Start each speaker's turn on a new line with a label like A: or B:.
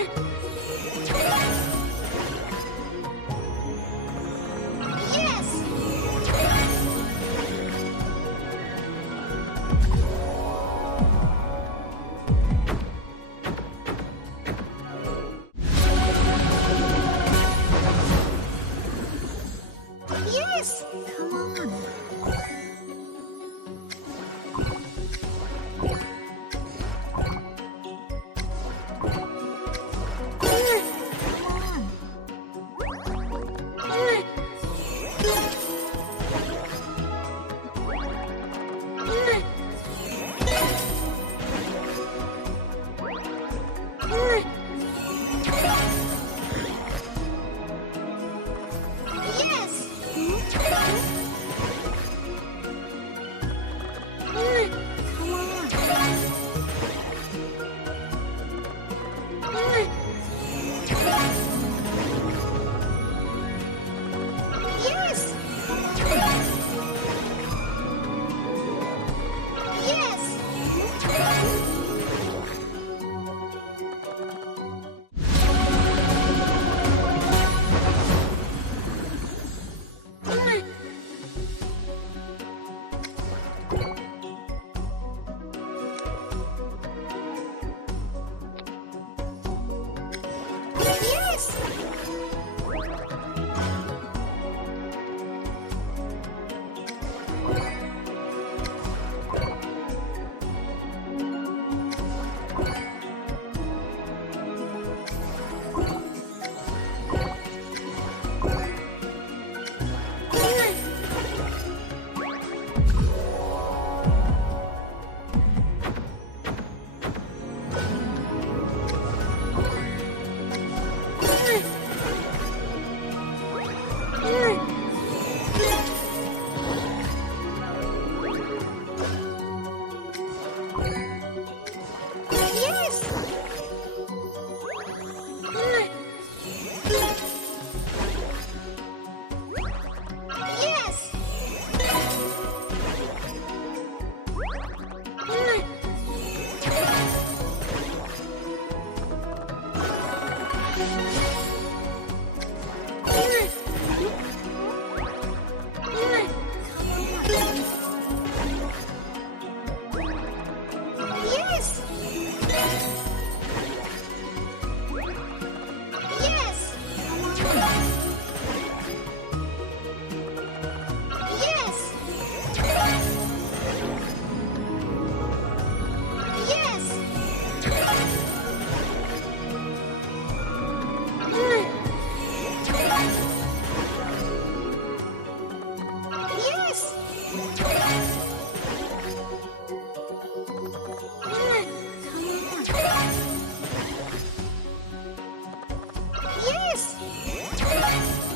A: い。Yes! Yes!